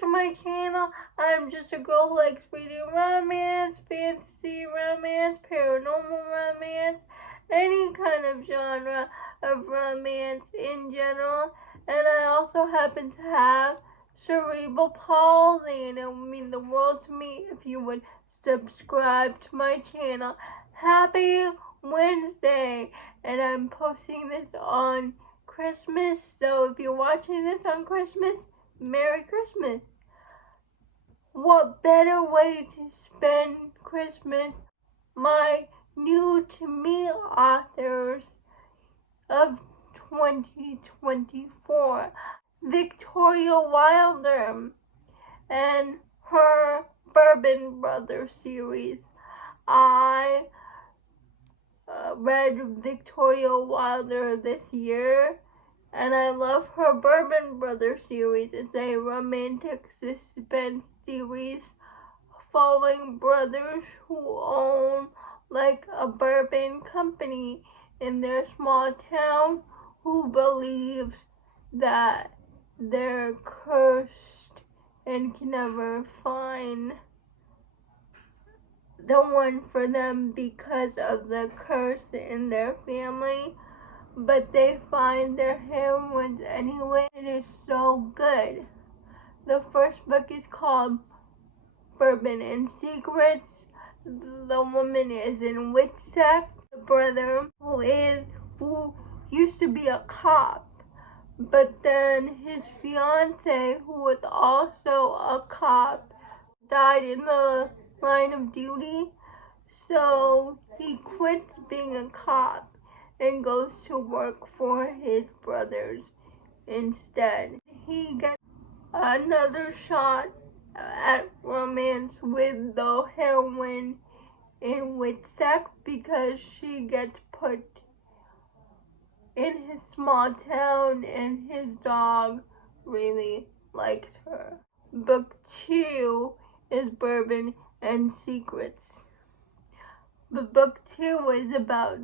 to my channel. I'm just a girl who likes reading romance, fantasy romance, paranormal romance, any kind of genre of romance in general. And I also happen to have cerebral palsy, and it would mean the world to me if you would subscribe to my channel. Happy Wednesday, and I'm posting this on Christmas, so if you're watching this on Christmas, Merry Christmas. What better way to spend Christmas? My new to me authors of 2024, Victoria Wilder and her Bourbon Brothers series. I read Victoria Wilder this year, and I love her Bourbon Brothers series. It's a romantic suspense series following brothers who own like a bourbon company in their small town, who believe that they're cursed and can never find the one for them because of the curse in their family, but they find their heroines anyway. It is so good. The first book is called Bourbon and Secrets. The woman is in witch sect. The brother who used to be a cop, but then his fiance, who was also a cop, died in the line of duty, so he quits being a cop and goes to work for his brothers instead. He gets another shot at romance with the heroine in Witsec because she gets put in his small town and his dog really likes her. Book 2 is Bourbon and Secrets. But book 2 is about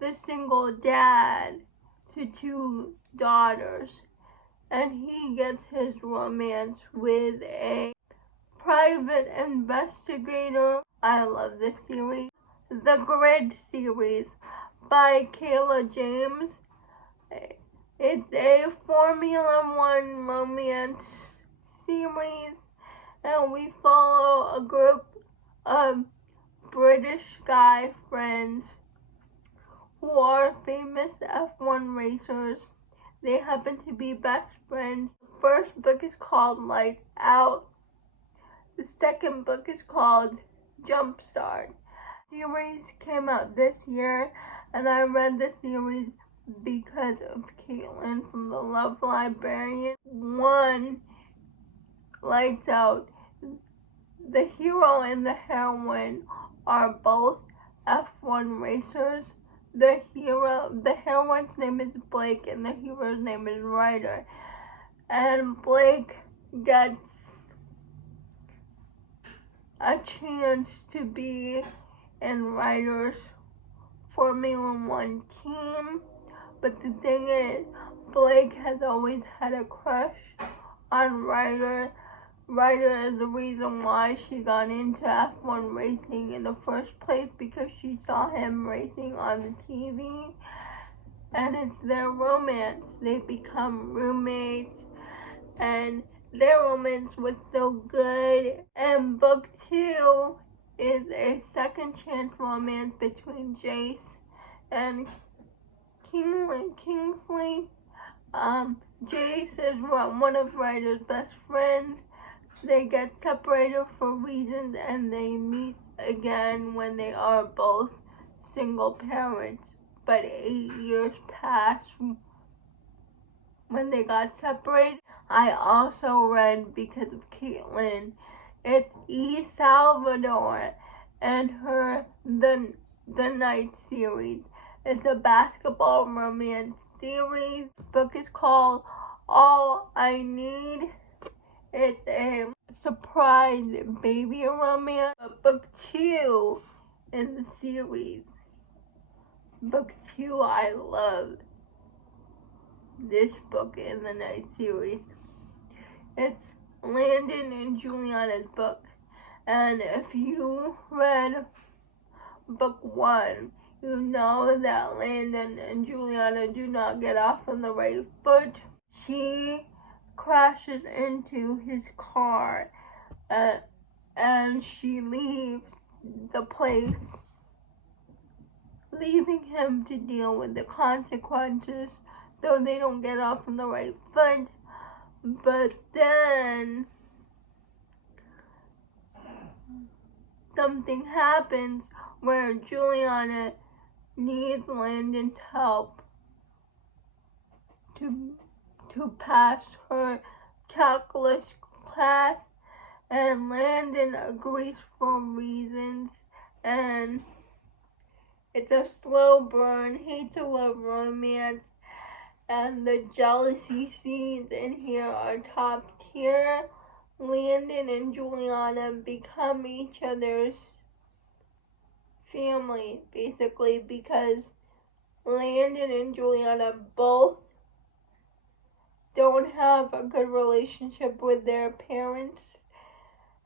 the single dad to 2 daughters, and he gets his romance with a private investigator. I love this series. The Grid series by Kayla James. It's a Formula One romance series, and we follow a group of British guy friends who are famous F1 racers. They happen to be best friends. The first book is called Lights Out. The second book is called Jumpstart. The series came out this year, and I read the series because of Caitlin from the Love Librarian. One, Lights Out. The hero and the heroine are both F1 racers. The heroine's name is Blake, and the hero's name is Ryder. And Blake gets a chance to be in Ryder's Formula One team. But the thing is, Blake has always had a crush on Ryder. Ryder is the reason why she got into F1 racing in the first place, because she saw him racing on the TV, and it's their romance. They become roommates, and their romance was so good. And book 2 is a second chance romance between Jace and Kingsley. Jace is one of Ryder's best friends. They get separated for reasons, and they meet again when they are both single parents. But 8 years pass when they got separated. I also read, because of Caitlin, it's Salvador and her The Knights series. It's a basketball romance series. The book is called All I Need. It's a surprise baby romance. Book 2 in the series. Book 2, I love this book in the Night series. It's Landon and Juliana's book. And if you read book 1, you know that Landon and Juliana do not get off on the right foot. She crashes into his car and she leaves the place, leaving him to deal with the consequences, though they don't get off on the right foot. But then something happens where Juliana needs Landon's help to pass her calculus class, and Landon agrees for reasons, and it's a slow burn, hate to love romance, and the jealousy scenes in here are top tier. Landon and Juliana become each other's family, basically, because Landon and Juliana both don't have a good relationship with their parents,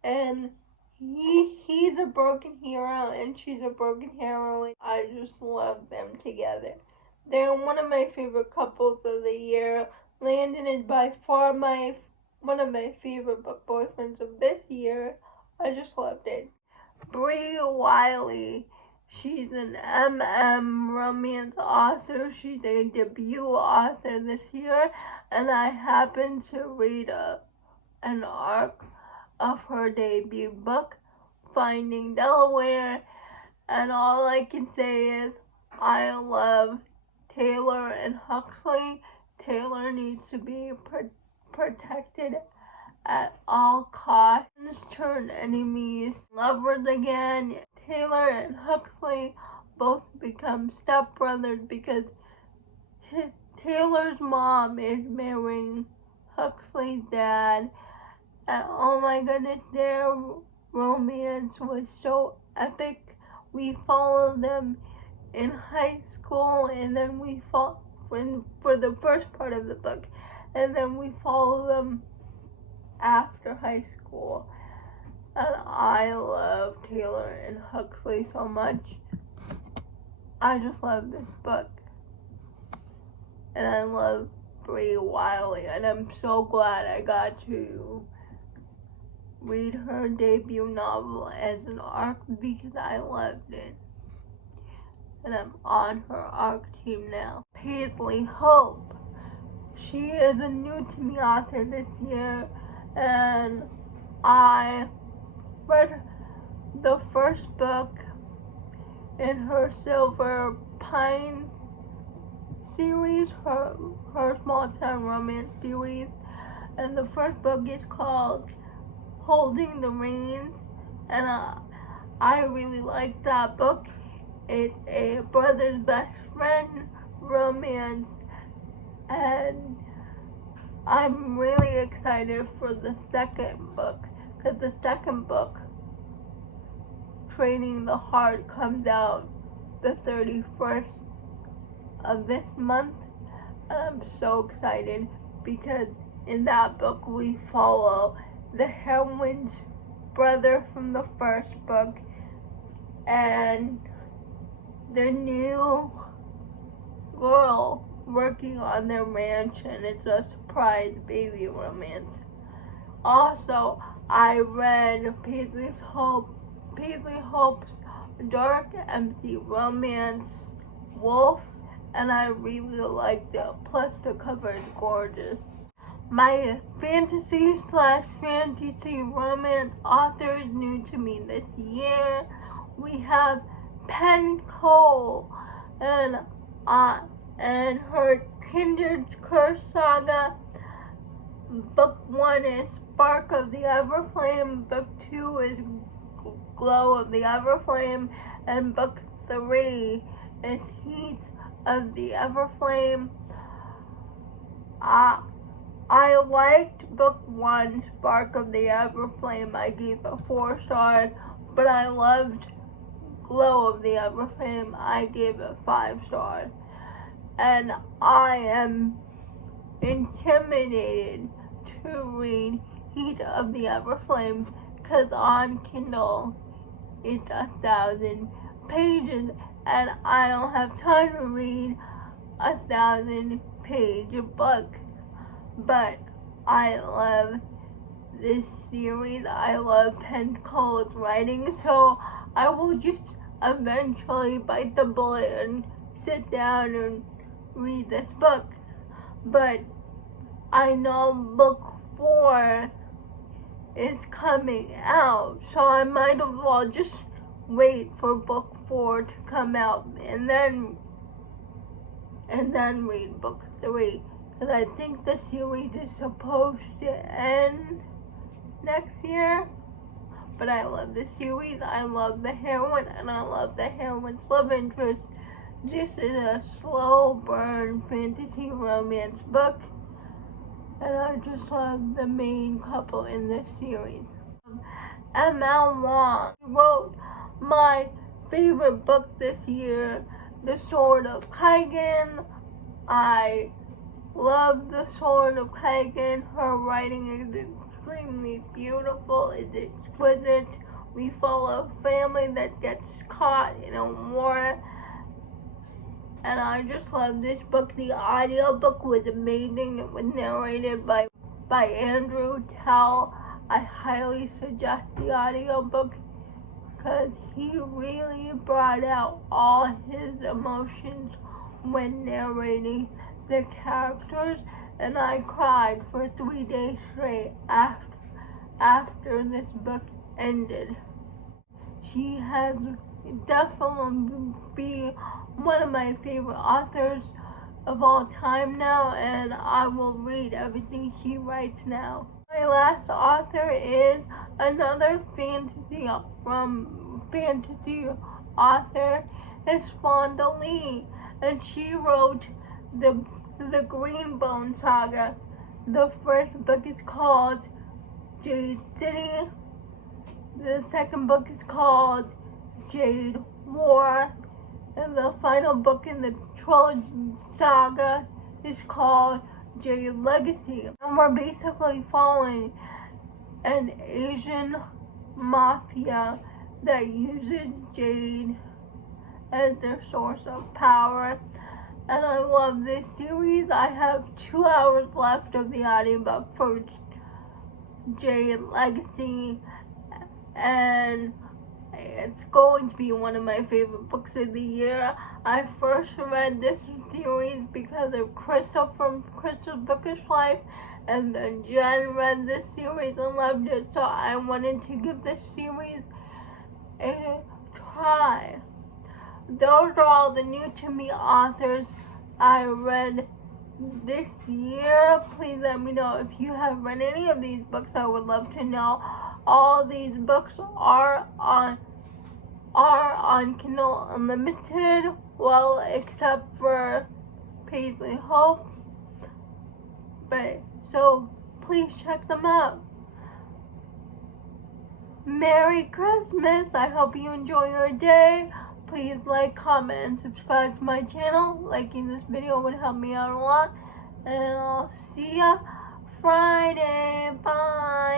and he's a broken hero and she's a broken heroine. I just love them together. They're one of my favorite couples of the year. Landon is by far one of my favorite book boyfriends of this year. I just loved it. Bree Wiley. She's an romance author. She's a debut author this year, and I happened to read an arc of her debut book, Finding Delaware, and all I can say is I love Taylor and Huxley. Taylor needs to be protected at all costs. Turn enemies, lovers again. Taylor and Huxley both become stepbrothers because Taylor's mom is marrying Huxley's dad. And oh my goodness, their romance was so epic. We followed them in high school, and then we for the first part of the book, and then we follow them after high school. And I love Taylor and Huxley so much. I just love this book. And I love Bree Wiley, and I'm so glad I got to read her debut novel as an ARC because I loved it. And I'm on her ARC team now. Paisley Hope. She is a new to me author this year, and I read the first book in her Silver Pine series, her small town romance series, and the first book is called Holding the Reins, and I really like that book. It's a brother's best friend romance, and I'm really excited for the second book, because the second book, Training the Heart, comes out the 31st of this month, and I'm so excited because in that book we follow the heroine's brother from the first book and the new girl working on their ranch, and it's a surprise baby romance. Also, I read Paisley Hope's dark, empty romance, Wolfe, and I really liked it. Plus, the cover is gorgeous. My fantasy romance authors new to me this year, we have Penn Cole and her Kindred saga. Book 1 is Spark of the Everflame. Book 2 is Glow of the Everflame, and book 3 is Heat of the Everflame. I liked book 1, Spark of the Everflame. I gave it 4 stars, but I loved Glow of the Everflame. I gave it 5 stars. And I am intimidated to read heat of the Everflame, because on Kindle it's 1,000 pages and I don't have time to read 1,000-page book. But I love this series. I love Penn Cole's writing, so I will just eventually bite the bullet and sit down and read this book. But I know book 4 is coming out, so I might as well just wait for book 4 to come out and then read book 3, because I think the series is supposed to end next year. But I love the series, I love the heroine, and I love the heroine's love interest. This is a slow burn fantasy romance book, and I just love the main couple in this series. Wang wrote my favorite book this year, The Sword of Kaigen. I love The Sword of Kaigen. Her writing is extremely beautiful, it's exquisite. We follow a family that gets caught in a war, and I just love this book. The audiobook was amazing. It was narrated by Andrew Tell. I highly suggest the audiobook because he really brought out all his emotions when narrating the characters, and I cried for 3 days straight after this book ended. She has definitely be one of my favorite authors of all time now, and I will read everything she writes now. My last author is another fantasy author, is Fonda, and she wrote the Greenbone saga. The first book is called Jade City. The second book is called Jade War. And the final book in the trilogy saga is called Jade Legacy. And we're basically following an Asian mafia that uses jade as their source of power. And I love this series. I have 2 hours left of the audiobook for Jade Legacy, and it's going to be one of my favorite books of the year. I first read this series because of Crystal from Crystal's Bookish Life, and then Jen read this series and loved it, so I wanted to give this series a try. Those are all the new to me authors I read this year. Please let me know if you have read any of these books. I would love to know. All these books are on Kindle Unlimited, well, except for Paisley Hope. But so please check them out. Merry Christmas! I hope you enjoy your day. Please like, comment, and subscribe to my channel. Liking this video would help me out a lot. And I'll see ya Friday. Bye!